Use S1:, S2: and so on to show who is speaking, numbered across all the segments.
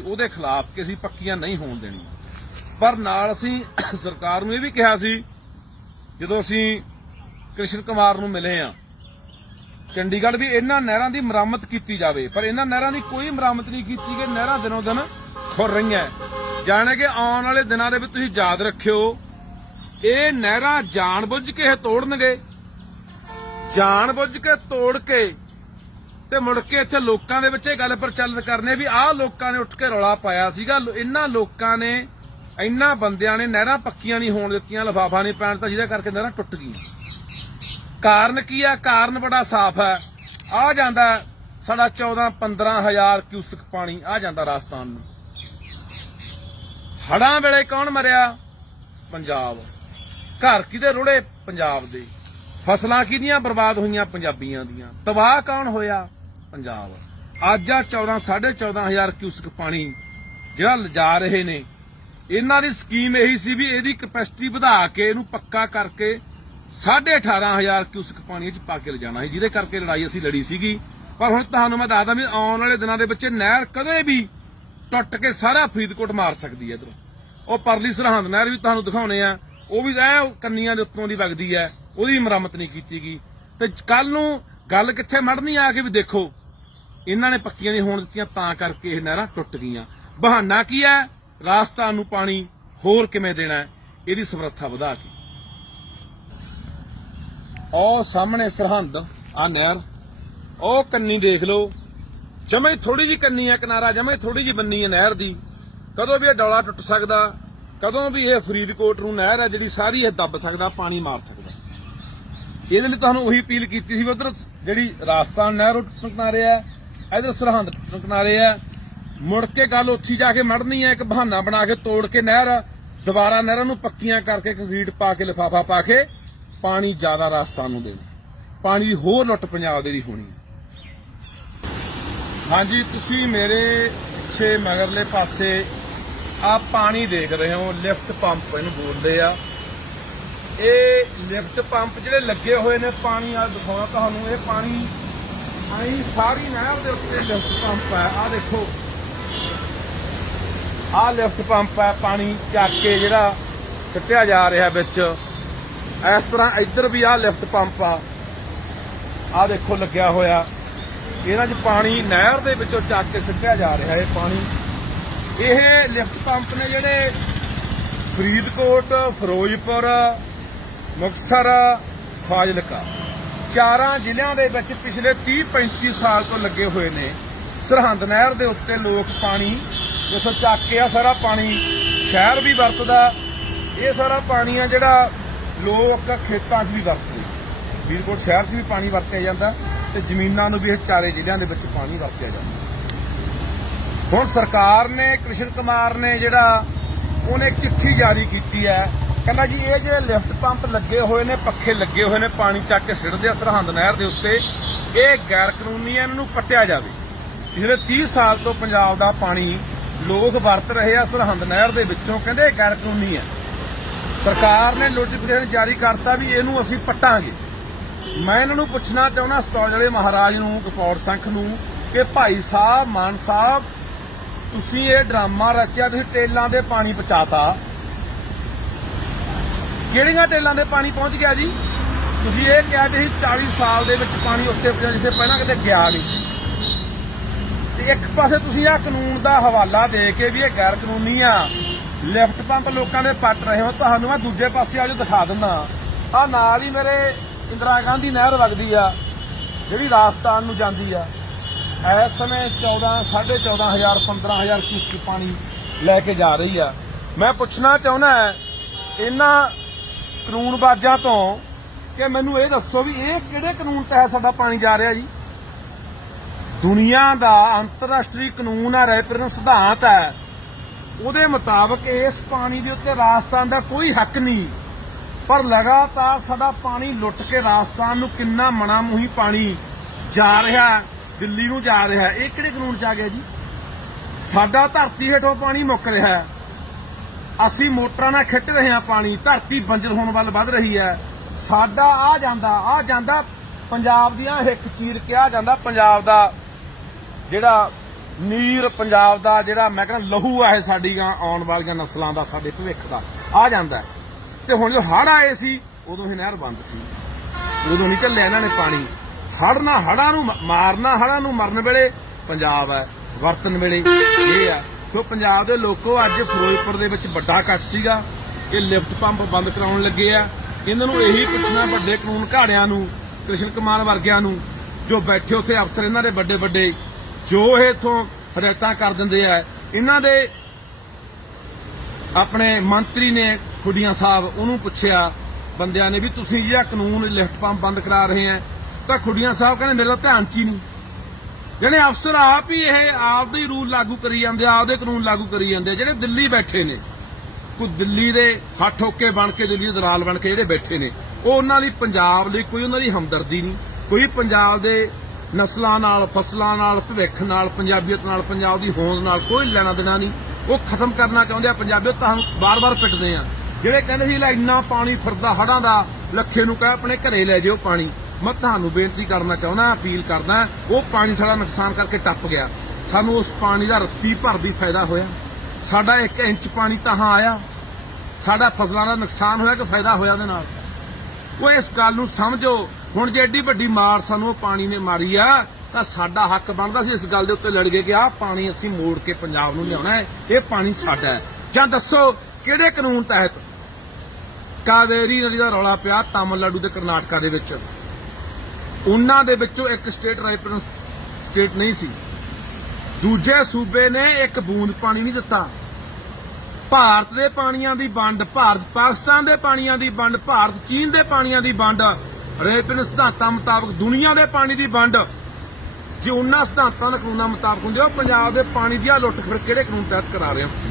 S1: ਉਹਦੇ ਖਿਲਾਫ ਕਿ ਅਸੀਂ ਪੱਕੀਆਂ ਨਹੀਂ ਹੋਣ ਦੇਣੀਆਂ। ਪਰ ਨਾਲ ਅਸੀਂ ਸਰਕਾਰ ਨੂੰ ਇਹ ਵੀ ਕਿਹਾ ਸੀ, ਜਦੋਂ ਅਸੀਂ ਕ੍ਰਿਸ਼ਨ ਕੁਮਾਰ ਨੂੰ ਮਿਲੇ ਆ ਚੰਡੀਗੜ੍ਹ ਵੀ ਇਹਨਾਂ ਨਹਿਰਾਂ ਦੀ ਮੁਰੰਮਤ ਕੀਤੀ ਜਾਵੇ। ਪਰ ਇਹਨਾਂ ਨਹਿਰਾਂ ਦੀ ਕੋਈ ਮੁਰੰਮਤ ਨਹੀਂ ਕੀਤੀ ਕਿ ਨਹਿਰਾਂ ਦਿਨੋਂ ਦਿਨ ਖੁਰ ਰਹੀਆਂ। ਜਾਣੇ ਕਿ ਆਉਣ ਵਾਲੇ ਦਿਨਾਂ ਦੇ ਵਿੱਚ ਤੁਸੀਂ ਯਾਦ ਰੱਖਿਓ, ਇਹ ਨਹਿਰਾਂ ਜਾਣਬੁੱਝ ਕੇ ਇਹ ਤੋੜਨਗੇ। ਜਾਣਬੁੱਝ ਕੇ ਤੋੜ ਕੇ ਤੇ ਮੁੜ ਕੇ ਇੱਥੇ ਲੋਕਾਂ ਦੇ ਵਿੱਚ ਇਹ ਗੱਲ ਪ੍ਰਚਲਿਤ ਕਰਨੇ ਵੀ ਆਹ ਲੋਕਾਂ ਨੇ ਉੱਠ ਕੇ ਰੌਲਾ ਪਾਇਆ ਸੀਗਾ। ਇਹਨਾਂ ਲੋਕਾਂ ਨੇ, ਇੰਨਾ ਬੰਦਿਆਂ ਨੇ ਨਹਿਰਾਂ ਪੱਕੀਆਂ ਨਹੀਂ ਹੋਣ ਦਿੱਤੀਆਂ, ਲਫਾਫਾ ਨਹੀਂ ਪੈਣ ਤਾਂ ਜਿਹਦੇ ਕਰਕੇ ਨਹਿਰਾਂ ਟੁੱਟ ਗਈਆਂ। ਕਾਰਨ ਕੀ ਆ? ਕਾਰਨ ਬੜਾ ਸਾਫ਼ ਹੈ। ਆ ਜਾਂਦਾ ਸਾਡਾ 14 15000 ਕਿਊਸਕ ਪਾਣੀ, ਆ ਜਾਂਦਾ ਰਾਜਸਥਾਨ ਨੂੰ। ਹੜਾਂ ਵੇਲੇ ਕੌਣ ਮਰਿਆ? ਪੰਜਾਬ। ਘਰ ਕਿਹਦੇ ਰੁੜੇ? ਪੰਜਾਬ ਦੇ। ਫਸਲਾਂ ਕਿਹਦੀਆਂ ਬਰਬਾਦ ਹੋਈਆਂ? ਪੰਜਾਬੀਆਂ ਦੀਆਂ। ਤਬਾਹ ਕੌਣ ਹੋਇਆ? ਪੰਜਾਬ। ਅੱਜ ਆ 14 14500 ਕਿਊਸਕ ਪਾਣੀ ਜਿਹੜਾ ਲਿਜਾ ਰਹੇ ਨੇ। ਇਹਨਾਂ ਦੀ ਸਕੀਮ ਇਹੀ ਸੀ ਵੀ ਇਹਦੀ ਕਪੈਸਿਟੀ ਵਧਾ ਕੇ ਇਹਨੂੰ ਪੱਕਾ ਕਰਕੇ 18500 ਕਿਊਸਕ ਪਾਣੀ ਚ ਪਾ ਕੇ ਲਿਜਾਣਾ ਸੀ, ਜਿਹਦੇ ਕਰਕੇ ਲੜਾਈ ਅਸੀਂ ਲੜੀ ਸੀਗੀ। ਪਰ ਹੁਣ ਤੁਹਾਨੂੰ ਮੈਂ ਦੱਸਦਾ ਵੀ ਆਉਣ ਵਾਲੇ ਦਿਨਾਂ ਦੇ ਵਿੱਚ ਨਹਿਰ ਕਦੇ ਵੀ ਟੁੱਟ ਕੇ ਸਾਰਾ ਫਰੀਦਕੋਟ ਮਾਰ ਸਕਦੀ ਹੈ ਇਧਰੋਂ। ਉਹ ਪਰਲੀ ਸਰਹੰਦ ਨਹਿਰ ਵੀ ਤੁਹਾਨੂੰ ਦਿਖਾਉਣੇ ਆ। ਉਹ ਵੀ ਐ ਕੰਨੀਆਂ ਦੇ ਉੱਤੋਂ ਦੀ ਵਗਦੀ ਹੈ, ਉਹਦੀ ਮੁਰੰਮਤ ਨਹੀਂ ਕੀਤੀ ਗਈ। ਤੇ ਕੱਲ ਨੂੰ ਗੱਲ ਕਿੱਥੇ ਮੜਨੀ ਆ ਕੇ ਵੀ ਦੇਖੋ। ਇਹਨਾਂ ਨੇ ਪੱਕੀਆਂ ਨਹੀਂ ਹੋਣ ਦਿੱਤੀਆਂ, ਤਾਂ ਕਰਕੇ ਇਹ ਨਹਿਰਾਂ ਟੁੱਟ ਗਈਆਂ। ਬਹਾਨਾ ਕੀ ਹੈ? ਰਾਜਸਥਾਨ ਨੂੰ ਪਾਣੀ ਹੋਰ ਕਿਵੇਂ ਦੇਣਾ ਇਹਦੀ ਸਮਰੱਥਾ ਵਧਾ ਕੇ। ਉਹ ਸਾਹਮਣੇ ਸਰਹੰਦ ਆ ਨਹਿਰ। ਉਹ ਕੰਨੀ ਦੇਖ ਲਓ। ਜਮੇ ਥੋੜੀ ਜੀ ਕੰਨੀ ਹੈ ਕਿਨਾਰਾ, ਜਮੇ ਥੋੜੀ ਜੀ ਬੰਨੀ ਹੈ ਨਹਿਰ ਦੀ। ਕਦੋਂ ਵੀ ਇਹ ਡੌਲਾ ਟੁੱਟ ਸਕਦਾ, ਕਦੋਂ ਵੀ ਇਹ ਫਰੀਦਕੋਟ ਨੂੰ ਨਹਿਰ ਹੈ ਜਿਹੜੀ ਸਾਰੀ ਇਹ ਦੱਬ ਸਕਦਾ, ਪਾਣੀ ਮਾਰ ਸਕਦਾ। ਇਹਦੇ ਲਈ ਤੁਹਾਨੂੰ ਉਹੀ ਅਪੀਲ ਕੀਤੀ ਸੀ ਵੀ ਉਧਰ ਜਿਹੜੀ ਰਾਜਸਥਾਨ ਨਹਿਰ ਉਹ ਟੁੱਟਣ ਕਿਨਾਰੇ ਹੈ ਇਧਰ ਸਰਹੰਦ ਕਿਨਾਰੇ ਆ। ਮੁੜ ਕੇ ਗੱਲ ਉੱਥੀ ਜਾ ਕੇ ਮੜਨੀ ਹੈ ਇੱਕ ਬਹਾਨਾ ਬਣਾ ਕੇ ਤੋੜ ਕੇ ਨਹਿਰ, ਦੁਬਾਰਾ ਨਹਿਰਾਂ ਨੂੰ ਪੱਕੀਆਂ ਕਰਕੇ ਕੰਕਰੀਟ ਪਾ ਕੇ, ਲਿਫਾਫਾ ਪਾ ਕੇ ਪਾਣੀ ਜ਼ਿਆਦਾ ਰਾਜਸਥਾਨ ਨੂੰ ਦੇਣਾ ਪਾਣੀ ਦੀ ਹੋਰ ਲੁੱਟ ਪੰਜਾਬ ਦੇ ਦੀ ਹੋਣੀ ਹਾਂਜੀ, ਤੁਸੀਂ ਮੇਰੇ ਪਿੱਛੇ ਮਗਰਲੇ ਪਾਸੇ ਆ ਪਾਣੀ ਦੇਖ ਰਹੇ ਹੋ, ਲਿਫਟ ਪੰਪ ਇਹਨੂੰ ਬੋਲਦੇ ਆ। ਇਹ ਲਿਫਟ ਪੰਪ ਜਿਹੜੇ ਲੱਗੇ ਹੋਏ ਨੇ, ਪਾਣੀ ਆ ਦਿਖਾਉਣਾ ਤੁਹਾਨੂੰ, ਇਹ ਪਾਣੀ ਆਈ ਸਾਰੀ ਨਹਿਰ ਦੇ ਉੱਤੇ ਲਿਫਟ ਪੰਪ ਹੈ। ਆ ਦੇਖੋ। ਆ ਲਿਫਟ ਪੰਪ ਹੈ, ਪਾਣੀ ਚੱਕ ਕੇ ਜਿਹੜਾ ਸਿੱਟਿਆ ਜਾ ਰਿਹਾ ਵਿੱਚ। ਇਸ ਤਰ੍ਹਾਂ ਇੱਧਰ ਵੀ ਆ ਲਿਫਟ ਪੰਪ ਆ। ਆ ਦੇਖੋ ਲੱਗਿਆ ਹੋਇਆ। ਇਹਨਾਂ 'ਚ ਪਾਣੀ ਨਹਿਰ ਦੇ ਵਿੱਚੋਂ ਚੱਕ ਕੇ ਸਿੱਟਿਆ ਜਾ ਰਿਹਾ ਇਹ ਪਾਣੀ। ਇਹ ਲਿਫਟ ਪੰਪ ਨੇ ਜਿਹੜੇ ਫਰੀਦਕੋਟ, ਫਿਰੋਜ਼ਪੁਰ, ਮੁਕਤਸਰ, ਫਾਜ਼ਿਲਕਾ। ਚਾਰਾਂ ਜ਼ਿਲ੍ਹਿਆਂ ਦੇ ਵਿੱਚ ਪਿਛਲੇ 30 35 ਸਾਲ ਤੋਂ ਲੱਗੇ ਹੋਏ ਨੇ। ਸਰਹੰਦ ਨਹਿਰ ਦੇ ਉੱਤੇ ਲੋਕ ਪਾਣੀ, ਜਿੱਥੋਂ ਚੱਕ ਕੇ ਆ ਸਾਰਾ ਪਾਣੀ, ਸ਼ਹਿਰ ਵੀ ਵਰਤਦਾ। ਇਹ ਸਾਰਾ ਪਾਣੀ ਆ ਜਿਹੜਾ ਲੋਕ ਖੇਤਾਂ 'ਚ ਵੀ ਵਰਤਦੇ ਫਰੀਦਕੋਟ ਸ਼ਹਿਰ 'ਚ ਵੀ ਪਾਣੀ ਵਰਤਿਆ ਜਾਂਦਾ ਤੇ ਜ਼ਮੀਨਾਂ ਨੂੰ ਵੀ ਇਹ ਚਾਰੇ ਜ਼ਿਲ੍ਹਿਆਂ ਦੇ ਵਿੱਚ ਪਾਣੀ ਵਰਤਿਆ ਜਾਂਦਾ। ਹੁਣ ਸਰਕਾਰ ਨੇ, ਕ੍ਰਿਸ਼ਨ ਕੁਮਾਰ ਨੇ ਜਿਹੜਾ, ਉਹਨੇ ਚਿੱਠੀ ਜਾਰੀ ਕੀਤੀ ਹੈ ਕਹਿੰਦਾ ਜੀ, ਇਹ ਜਿਹੜੇ ਲਿਫਟ ਪੰਪ ਲੱਗੇ ਹੋਏ ਨੇ, ਪੱਖੇ ਲੱਗੇ ਹੋਏ ਨੇ, ਪਾਣੀ ਚੱਕ ਕੇ ਸਿੱਟਦੇ ਆ ਸਰਹੰਦ ਨਹਿਰ ਦੇ ਉੱਤੇ, ਇਹ ਗੈਰ ਕਾਨੂੰਨੀ ਹੈ ਇਹਨਾਂ ਨੂੰ ਪੱਟਿਆ ਜਾਵੇ। ਪਿਛਲੇ 30 ਸਾਲ ਤੋਂ ਪੰਜਾਬ ਦਾ ਪਾਣੀ, ਲੋਕ ਵਰਤ ਰਹੇ ਆ ਸਰਹੰਦ ਨਹਿਰ ਦੇ ਵਿੱਚੋਂ, ਕਹਿੰਦੇ ਇਹ ਗੈਰ ਕਾਨੂੰਨੀ ਹੈ ਸਰਕਾਰ ਨੇ ਨੋਟੀਫਿਕੇਸ਼ਨ ਜਾਰੀ ਕਰਤਾ ਵੀ ਇਹਨੂੰ ਅਸੀਂ ਪੱਟਾਂਗੇ। ਮੈਂ ਇਹਨਾਂ ਨੂੰ ਪੁੱਛਣਾ ਚਾਹੁੰਦਾ, ਸਤੌਜ ਵਾਲੇ ਮਹਾਰਾਜ ਨੂੰ, ਕਪੌਰ ਸੰਖ ਨੂੰ, ਕਿ ਭਾਈ ਸਾਹਿਬ, ਮਾਨ ਸਾਹਿਬ, ਤੁਸੀਂ ਇਹ ਡਰਾਮਾ ਰਚਿਆ, ਤੁਸੀਂ ਟੇਲਾਂ ਦੇ ਪਾਣੀ ਪਹੁੰਚਾਤਾ। ਕਿਹੜੀਆਂ ਟੇਲਾਂ ਦੇ ਪਾਣੀ ਪਹੁੰਚ ਗਿਆ ਜੀ। ਤੁਸੀਂ ਇਹ ਕਿਹਾ ਕਿ ਅਸੀਂ 40 ਸਾਲ ਦੇ ਵਿੱਚ ਪਾਣੀ ਉੱਤੇ ਪਹੁੰਚਿਆ ਜਿੱਥੇ ਪਹਿਲਾਂ ਕਿਤੇ ਗਿਆ ਨਹੀਂ ਸੀ। ਤੇ ਇੱਕ ਪਾਸੇ ਤੁਸੀਂ ਆ ਕਾਨੂੰਨ ਦਾ ਹਵਾਲਾ ਦੇ ਕੇ ਵੀ ਇਹ ਗੈਰ ਕਾਨੂੰਨੀ ਆ। ਲਿਫਟ ਪੰਪ ਲੋਕਾਂ ਦੇ ਪੱਟ ਰਹੇ ਹੋ। ਤੁਹਾਨੂੰ ਮੈਂ ਦੂਜੇ ਪਾਸੇ ਆ ਜੋ ਦਿਖਾ ਦਿੰਦਾ। ਆ ਨਾਲ ਹੀ ਮੇਰੇ ਇੰਦਰਾ ਗਾਂਧੀ ਨਹਿਰ ਵਗਦੀ ਆ, ਜਿਹੜੀ ਰਾਜਸਥਾਨ ਨੂੰ ਜਾਂਦੀ ਆ। ਇਸ ਸਮੇਂ 14 14500 15000 ਕਿਊਸਕ ਪਾਣੀ ਲੈ ਕੇ ਜਾ ਰਹੀ ਆ। ਮੈਂ ਪੁੱਛਣਾ ਚਾਹੁੰਦਾ, ਇਹਨਾਂ ਕਾਨੂੰਨਬਾਜ਼ਾਂ ਤੋਂ ਕਿ ਮੈਨੂੰ ਇਹ ਦੱਸੋ ਵੀ ਇਹ ਕਿਹੜੇ ਕਾਨੂੰਨ ਤਹਿਤ ਸਾਡਾ ਪਾਣੀ ਜਾ ਰਿਹਾ ਜੀ? ਦੁਨੀਆ ਦਾ ਅੰਤਰਰਾਸ਼ਟਰੀ ਕਾਨੂੰਨ ਹੈ ਰੈਪਰਨ ਸਿਧਾਂਤ ਹੈ। ਉਹਦੇ ਮੁਤਾਬਕ ਇਸ ਪਾਣੀ ਦੇ ਉੱਤੇ ਰਾਜਸਥਾਨ ਦਾ ਕੋਈ ਹੱਕ ਨਹੀਂ। ਪਰ ਲਗਾਤਾਰ ਸਾਡਾ ਪਾਣੀ ਲੁੱਟ ਕੇ ਰਾਜਸਥਾਨ ਨੂੰ ਕਿੰਨਾ ਮਣਾ ਮੂੰਹੀ ਪਾਣੀ ਜਾ ਰਿਹਾ, ਦਿੱਲੀ ਨੂੰ ਜਾ ਰਿਹਾ, ਇਹ ਕਿਹੜੇ ਕਾਨੂੰਨ ਚ ਆ ਗਿਆ ਜੀ? ਸਾਡਾ ਧਰਤੀ ਹੇਠੋਂ ਪਾਣੀ ਮੁੱਕ ਰਿਹਾ। ਅਸੀਂ ਮੋਟਰਾਂ ਨਾਲ ਖਿੱਚ ਰਹੇ ਹਾਂ ਪਾਣੀ, ਧਰਤੀ ਬੰਜਰ ਹੋਣ ਵੱਲ ਵੱਧ ਰਹੀ ਹੈ। ਸਾਡਾ ਆ ਜਾਂਦਾ ਆ ਜਾਂਦਾ, ਪੰਜਾਬ ਦੀਆਂ ਹਿੱਕ ਚੀਰ ਕੇ ਆ ਜਾਂਦਾ, ਪੰਜਾਬ ਦਾ ਜਿਹੜਾ ਨੀਰ ਪੰਜਾਬ ਦਾ ਜਿਹੜਾ ਮੈਂ ਕਹਿੰਦਾ ਲਹੂ ਆ ਇਹ ਸਾਡੀਆਂ ਆਉਣ ਵਾਲੀਆਂ ਨਸਲਾਂ ਦਾ, ਸਾਡੇ ਭਵਿੱਖ ਦਾ, ਆ ਜਾਂਦਾ ਤੇ ਹੁਣ ਜੋ ਹੜ ਆਏ ਸੀ, ਉਦੋਂ ਇਹ ਨਹਿਰ ਬੰਦ ਸੀ। ਉਦੋਂ ਨਹੀਂ ਚੱਲਿਆ ਇਹਨਾਂ ਨੇ ਪਾਣੀ। ਹੜ੍ਹ ਨਾ ਹੜਾਂ ਨੂੰ ਮਾਰਨਾ ਹੜਾਂ ਨੂੰ ਮਰਨ ਵੇਲੇ ਪੰਜਾਬ ਹੈ, ਵਰਤਨ ਵੇਲੇ ਇਹ ਆ ਸੋ ਪੰਜਾਬ ਦੇ ਲੋਕੋ, ਅੱਜ ਫਿਰੋਜ਼ਪੁਰ ਦੇ ਵਿੱਚ ਵੱਡਾ ਇਕੱਠ ਸੀਗਾ। ਇਹ ਲਿਫਟ ਪੰਪ ਬੰਦ ਕਰਾਉਣ ਲੱਗੇ ਆ। ਇਹਨਾਂ ਨੂੰ ਇਹੀ ਪੁੱਛਣਾ ਵੱਡੇ ਕਾਨੂੰਨ ਘਾੜਿਆਂ ਨੂੰ, ਕ੍ਰਿਸ਼ਨ ਕੁਮਾਰ ਵਰਗਿਆਂ ਨੂੰ, ਜੋ ਬੈਠੇ ਉੱਥੇ ਅਫਸਰ ਇਹਨਾਂ ਦੇ ਵੱਡੇ ਵੱਡੇ ਜੋ ਇਹ ਇਥੋਂ ਹਦਾਇਤਾਂ ਕਰ ਦਿੰਦੇ ਆ। ਇਹਨਾਂ ਦੇ ਆਪਣੇ ਮੰਤਰੀ ਨੇ, ਖੁੱਡੀਆਂ ਸਾਹਿਬ, ਉਹਨੂੰ ਪੁੱਛਿਆ, ਬੰਦਿਆਂ ਨੇ ਵੀ ਤੁਸੀਂ ਜਿਹੜਾ ਕਾਨੂੰਨ ਲਿਫਟ ਪੰਪ ਬੰਦ ਕਰਾ ਰਹੇ ਆ, ਤਾਂ ਖੁੱਡੀਆਂ ਸਾਹਿਬ ਕਹਿੰਦੇ, ਮੇਰੇ ਤਾਂ ਧਿਆਨ ਚ ਹੀ ਨਹੀਂ। ਜਿਹੜੇ ਅਫਸਰ ਆਪ ਹੀ ਇਹ ਆਪ ਦੇ ਰੂਲ ਲਾਗੂ ਕਰੀ ਜਾਂਦੇ ਆ, ਆਪਦੇ ਕਾਨੂੰਨ ਲਾਗੂ ਕਰੀ ਜਾਂਦੇ ਜਿਹੜੇ ਦਿੱਲੀ ਬੈਠੇ ਨੇ। ਕੋਈ ਦਿੱਲੀ ਦੇ ਹੱਥ ਹੋਕੇ ਬਣ ਕੇ, ਦਿੱਲੀ ਦੇ ਦਲਾਲ ਬਣ ਕੇ ਜਿਹੜੇ ਬੈਠੇ ਨੇ, ਉਹ ਉਹਨਾਂ ਲਈ ਪੰਜਾਬ ਲਈ ਕੋਈ ਉਹਨਾਂ ਦੀ ਹਮਦਰਦੀ ਨਹੀਂ। ਕੋਈ ਪੰਜਾਬ ਦੇ ਨਸਲਾਂ ਨਾਲ, ਫਸਲਾਂ ਨਾਲ, ਭਵਿੱਖ ਨਾਲ, ਪੰਜਾਬੀਅਤ ਨਾਲ, ਪੰਜਾਬ ਦੀ ਹੋਂਦ ਨਾਲ ਕੋਈ ਲੈਣਾ ਦੇਣਾ ਨਹੀਂ। ਉਹ ਖਤਮ ਕਰਨਾ ਚਾਹੁੰਦੇ ਆ, ਪੰਜਾਬੀਅਤ ਤੁਹਾਨੂੰ ਬਾਰ-ਬਾਰ ਪਿੱਟਦੇ ਆ। ਜਿਹੜੇ ਕਹਿੰਦੇ ਸੀ, ਲੈ ਇੰਨਾ ਪਾਣੀ ਫਿਰਦਾ ਹੜਾਂ ਦਾ, ਲੱਖੇ ਨੂੰ ਕਹਿ ਆਪਣੇ ਘਰੇ ਲੈ ਜਿਓ ਪਾਣੀ। ਮੈਂ ਤੁਹਾਨੂੰ ਬੇਨਤੀ ਕਰਨਾ ਚਾਹੁੰਦਾ, ਅਪੀਲ ਕਰਦਾ, ਉਹ ਪਾਣੀ ਸਾਡਾ ਨੁਕਸਾਨ ਕਰਕੇ ਟੱਪ ਗਿਆ। ਸਾਨੂੰ ਉਸ ਪਾਣੀ ਦਾ ਰੱਤੀ ਭਰ ਦੀ ਫਾਇਦਾ ਹੋਇਆ। ਸਾਡਾ 1 ਇੰਚ ਪਾਣੀ ਤਹਾਂ ਆਇਆ। ਸਾਡਾ ਫਸਲਾਂ ਦਾ ਨੁਕਸਾਨ ਹੋਇਆ ਕਿ ਫਾਇਦਾ ਹੋਇਆ ਉਹਦੇ ਨਾਲ? ਉਹ ਇਸ ਗੱਲ ਨੂੰ ਸਮਝੋ। ਹੁਣ ਜੇ ਏਡੀ ਵੱਡੀ ਮਾਰ ਸਾਨੂੰ ਉਹ ਪਾਣੀ ਨੇ ਮਾਰੀ ਆ, ਤਾਂ ਸਾਡਾ ਹੱਕ ਬਣਦਾ ਸੀ ਇਸ ਗੱਲ ਦੇ ਉੱਤੇ ਲੜ ਗਏ ਕਿ ਆਹ ਪਾਣੀ ਅਸੀਂ ਮੋੜ ਕੇ ਪੰਜਾਬ ਨੂੰ ਲਿਆਉਣਾ ਹੈ। ਇਹ ਪਾਣੀ ਸਾਡਾ ਹੈ। ਜਾਂ ਦੱਸੋ, ਕਿਹੜੇ ਕਾਨੂੰਨ ਤਹਿਤ ਕਾਵੇਰੀ ਨਦੀ ਦਾ ਰੌਲਾ ਪਿਆ ਤਾਮਿਲਨਾਡੂ ਤੇ ਕਰਨਾਟਕਾ ਦੇ ਵਿੱਚ? ਉਹਨਾਂ ਦੇ ਵਿੱਚੋਂ ਇੱਕ ਸਟੇਟ ਰੈਫਰੈਂਸ ਸਟੇਟ ਨਹੀਂ ਸੀ। ਦੂਜੇ ਸੂਬੇ ਨੇ ਇੱਕ ਬੂੰਦ ਪਾਣੀ ਨਹੀਂ ਦਿੱਤਾ। ਭਾਰਤ ਦੇ ਪਾਣੀਆਂ ਦੀ ਵੰਡ, ਭਾਰਤ ਪਾਕਿਸਤਾਨ ਦੇ ਪਾਣੀਆਂ ਦੀ ਵੰਡ, ਭਾਰਤ ਚੀਨ ਦੇ ਪਾਣੀਆਂ ਦੀ ਵੰਡ ਰੇਪਨ ਸਿਧਾਂਤਾਂ ਮੁਤਾਬਕ ਦੁਨੀਆ ਦੇ ਪਾਣੀ ਦੀ ਵੰਡ। ਜੇ ਉਹਨਾਂ ਸਿਧਾਂਤਾਂ ਦੇ ਕਾਨੂੰਨਾਂ ਮੁਤਾਬਕ ਹੁੰਦੇ, ਉਹ ਪੰਜਾਬ ਦੇ ਪਾਣੀ ਦੀ ਲੁੱਟ ਫਿਰ ਕਿਹੜੇ ਕਾਨੂੰਨ ਤਹਿਤ ਕਰਾ ਰਹੇ ਹੋ ਤੁਸੀਂ?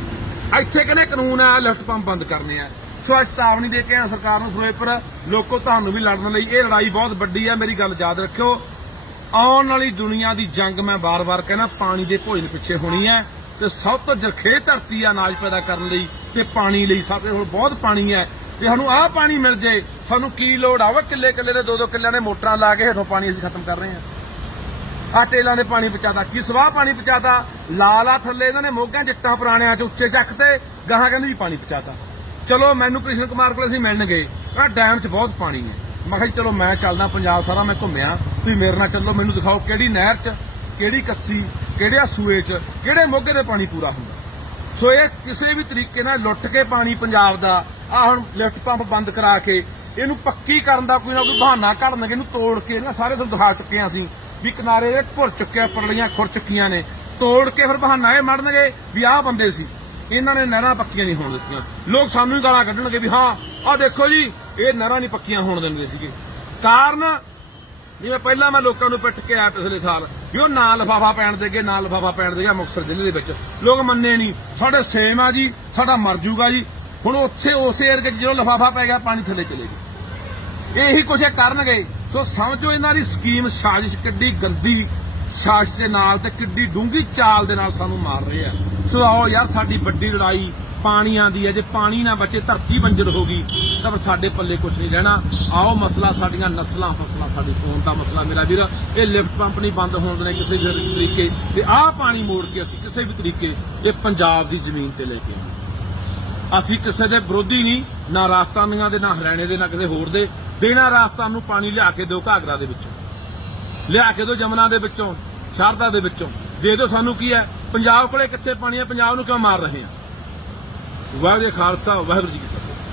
S1: ਇੱਥੇ ਕਿਹੜੇ ਕਾਨੂੰਨ ਆ? ਲਿਫਟ ਪੰਪ ਬੰਦ ਕਰਨੇ ਆ। ਸੋ ਅੱਜ ਚੇਤਾਵਨੀ ਦੇ ਕੇ ਆ ਸਰਕਾਰ ਨੂੰ ਫਿਰੋਜ਼ਪੁਰ ਲੋਕੋ ਤੁਹਾਨੂੰ ਵੀ ਲੜਨ ਲਈ ਇਹ ਲੜਾਈ ਬਹੁਤ ਵੱਡੀ ਹੈ ਮੇਰੀ ਗੱਲ ਯਾਦ ਰੱਖਿਓ। ਆਉਣ ਵਾਲੀ ਦੁਨੀਆ ਦੀ ਜੰਗ ਮੈਂ ਬਾਰ-ਬਾਰ ਕਹਿਣਾ, ਪਾਣੀ ਦੇ ਭੋਜਨ ਪਿੱਛੇ ਹੋਣੀ ਹੈ ਤੇ ਸਭ ਤੋਂ ਜਰਖੇ ਧਰਤੀ ਆ ਅਨਾਜ ਪੈਦਾ ਕਰਨ ਲਈ, ਤੇ ਪਾਣੀ ਲਈ ਸਭ ਹੁਣ ਬਹੁਤ ਪਾਣੀ ਹੈ ਤੇ ਸਾਨੂੰ ਆਹ ਪਾਣੀ ਮਿਲ ਜੇ, ਸਾਨੂੰ ਕੀ ਲੋੜ ਆ? ਵਾ ਕਿੱਲੇ ਕਿੱਲੇ ਦੇ ਦੋ ਦੋ ਕਿੱਲਿਆਂ ਨੇ ਮੋਟਰਾਂ ਲਾ ਕੇ ਹੇਠੋਂ ਪਾਣੀ ਅਸੀਂ ਖਤਮ ਕਰ ਰਹੇ ਹਾਂ ਆ ਟੇਲਾਂ ਦੇ ਪਾਣੀ ਪਹੁੰਚਾਤਾ, ਕੀ ਸਵਾਹ ਪਾਣੀ ਪਹੁੰਚਾਤਾ? ਲਾਲਾ ਥੱਲੇ ਇਹਨਾਂ ਨੇ ਮੋਗਾਂ ਜੱਟਾਂ ਪੁਰਾਣਿਆਂ ਚ ਉੱਚੇ ਚੱਕ ਤੇ ਗਾਹਾਂ ਕਹਿੰਦੇ ਜੀ ਪਾਣੀ ਪਹੁੰਚਾਤਾ। ਚਲੋ ਮੈਨੂੰ ਕ੍ਰਿਸ਼ਨ ਕੁਮਾਰ ਕੋਲ ਅਸੀਂ ਮਿਲਣ ਗਏ। ਆ ਡੈਮ 'ਚ ਬਹੁਤ ਪਾਣੀ ਹੈ। ਮੈਂ ਕਿਹਾ ਜੀ, ਚਲੋ ਮੈਂ ਚੱਲਦਾ ਪੰਜਾਬ ਸਾਰਾ, ਮੈਂ ਘੁੰਮਿਆ। ਤੁਸੀਂ ਮੇਰੇ ਨਾਲ ਚੱਲੋ, ਮੈਨੂੰ ਦਿਖਾਓ ਕਿਹੜੀ ਨਹਿਰ 'ਚ, ਕਿਹੜੀ ਕੱਸੀ ਕਿਹੜੇ ਸੂਏ 'ਚ, ਕਿਹੜੇ ਮੋਗੇ ਦੇ ਪਾਣੀ ਪੂਰਾ ਹੁੰਦਾ। ਸੋ ਇਹ ਕਿਸੇ ਵੀ ਤਰੀਕੇ ਨਾਲ ਲੁੱਟ ਕੇ ਪਾਣੀ ਪੰਜਾਬ ਦਾ ਆ ਹੁਣ ਲਿਫਟ ਪੰਪ ਬੰਦ ਕਰਾ ਕੇ, ਇਹਨੂੰ ਪੱਕੀ ਕਰਨ ਦਾ ਕੋਈ ਨਾ ਕੋਈ ਬਹਾਨਾ ਕੱਢਣਗੇ ਇਹਨੂੰ ਤੋੜ ਕੇ ਨਾ ਸਾਰੇ ਤੁਹਾਨੂੰ ਦਿਖਾ ਚੁੱਕੇ ਹਾਂ ਅਸੀਂ ਵੀ ਕਿਨਾਰੇ ਦੇ ਭੁਰ ਚੁੱਕਿਆ, ਪਰਲੀਆਂ ਖੁਰ ਚੁੱਕੀਆਂ ਨੇ। ਤੋੜ ਕੇ ਫਿਰ ਬਹਾਨਾ ਇਹ ਮੜਨਗੇ ਵੀ ਆਹ ਬੰਦੇ ਸੀ। ਇਹਨਾਂ ਨੇ ਨਹਿਰਾਂ ਪੱਕੀਆਂ ਨਹੀਂ ਹੋਣ ਦਿੱਤੀਆਂ। ਲੋਕ ਸਾਨੂੰ ਹੀ ਗਾਲਾਂ ਕੱਢਣਗੇ ਵੀ ਹਾਂ, ਆਹ ਦੇਖੋ ਜੀ, ਇਹ ਨਹਿਰਾਂ ਨਹੀਂ ਪੱਕੀਆਂ ਹੋਣ ਦਿੰਦੇ ਸੀਗੇ। ਕਾਰਨ, ਜਿਵੇਂ ਪਹਿਲਾਂ ਮੈਂ ਲੋਕਾਂ ਨੂੰ ਪਿੱਟ ਕੇ ਆਇਆ ਪਿਛਲੇ ਸਾਲ, ਵੀ ਉਹ ਨਾ ਲਫਾਫਾ ਪੈਣ ਦੇਗੇ ਨਾ ਲਫਾਫਾ ਪੈਣ ਦੇਗਾ ਮੁਕਤਸਰ ਜ਼ਿਲ੍ਹੇ ਦੇ ਵਿੱਚ। ਲੋਕ ਮੰਨੇ ਨਹੀਂ, ਸਾਡੇ ਸੇਮ ਆ ਜੀ, ਸਾਡਾ ਮਰ ਜੂਗਾ ਜੀ। ਹੁਣ ਉੱਥੇ ਉਸੇ ਏਰੀਏ 'ਚ ਜਦੋਂ ਲਫਾਫਾ ਪੈ ਗਿਆ, ਪਾਣੀ ਥੱਲੇ ਚਲੇ ਗਿਆ ਇਹੀ ਕੁਛ ਇਹ ਕਰਨਗੇ ਸੋ ਸਮਝੋ ਇਹਨਾਂ ਦੀ ਸਕੀਮ, ਸਾਜ਼ਿਸ਼ ਕਿੱਡੀ ਗੰਦੀ ਸਾਜ਼ਿਸ਼ ਦੇ ਨਾਲ ਤੇ ਕਿੱਡੀ ਡੂੰਗੀ ਚਾਲ ਦੇ ਨਾਲ ਸਾਨੂੰ ਮਾਰ ਰਹੇ ਆ। ਸੋ ਆਓ ਯਾਰ, ਸਾਡੀ ਵੱਡੀ ਲੜਾਈ ਪਾਣੀਆਂ ਦੀ ਹੈ। ਜੇ ਪਾਣੀ ਨਾ ਬਚੇ, ਧਰਤੀ ਬੰਜਰ ਹੋ ਗਈ, ਤਾਂ ਫਿਰ ਸਾਡੇ ਪੱਲੇ ਕੁਝ ਨਹੀਂ ਰਹਿਣਾ। ਆਓ ਮਸਲਾ ਸਾਡੀਆਂ ਨਸਲਾਂ, ਫਸਲਾਂ ਸਾਡੀ ਕੌਮ ਦਾ ਮਸਲਾ। ਮੇਰਾ ਵੀਰ, ਇਹ ਲਿਫਟ ਪੰਪ ਨਹੀਂ ਬੰਦ ਹੋਣ ਦੇਣੇ ਕਿਸੇ ਵੀ ਤਰੀਕੇ। ਤੇ ਆਹ ਪਾਣੀ ਮੋੜ ਕੇ ਅਸੀਂ ਕਿਸੇ ਵੀ ਤਰੀਕੇ ਇਹ ਪੰਜਾਬ ਦੀ ਜ਼ਮੀਨ ਤੇ ਲੈ ਕੇ ਅਸੀਂ ਕਿਸੇ ਦੇ ਵਿਰੋਧੀ ਨਹੀਂ, ਨਾ ਰਾਜਸਥਾਨੀਆਂ ਦੇ, ਨਾ ਹਰਿਆਣੇ ਦੇ, ਨਾ ਕਿਸੇ ਹੋਰ ਦੇ। ਦੇਣਾ ਰਾਜਸਥਾਨ ਨੂੰ ਪਾਣੀ ਲਿਆ ਕੇ ਦਿਓ ਘਾਗਰਾ ਦੇ ਵਿੱਚੋਂ। ਲਿਆ ਕੇ ਦਿਓ ਜਮਨਾ ਦੇ ਵਿੱਚੋਂ। ਸ਼ਾਰਦਾ ਦੇ ਵਿੱਚੋਂ। ਦੇ ਦਿਓ ਸਾਨੂੰ ਕੀ ਹੈ? ਪੰਜਾਬ ਕੋਲੇ ਕਿੱਥੇ ਪਾਣੀ ਹੈ, ਪੰਜਾਬ ਨੂੰ ਕਿਉਂ ਮਾਰ ਰਹੇ ਆ ਵਾਹਿਗੁਰੂ ਜੀ ਖਾਲਸਾ, ਵਾਹਿਗੁਰੂ ਜੀ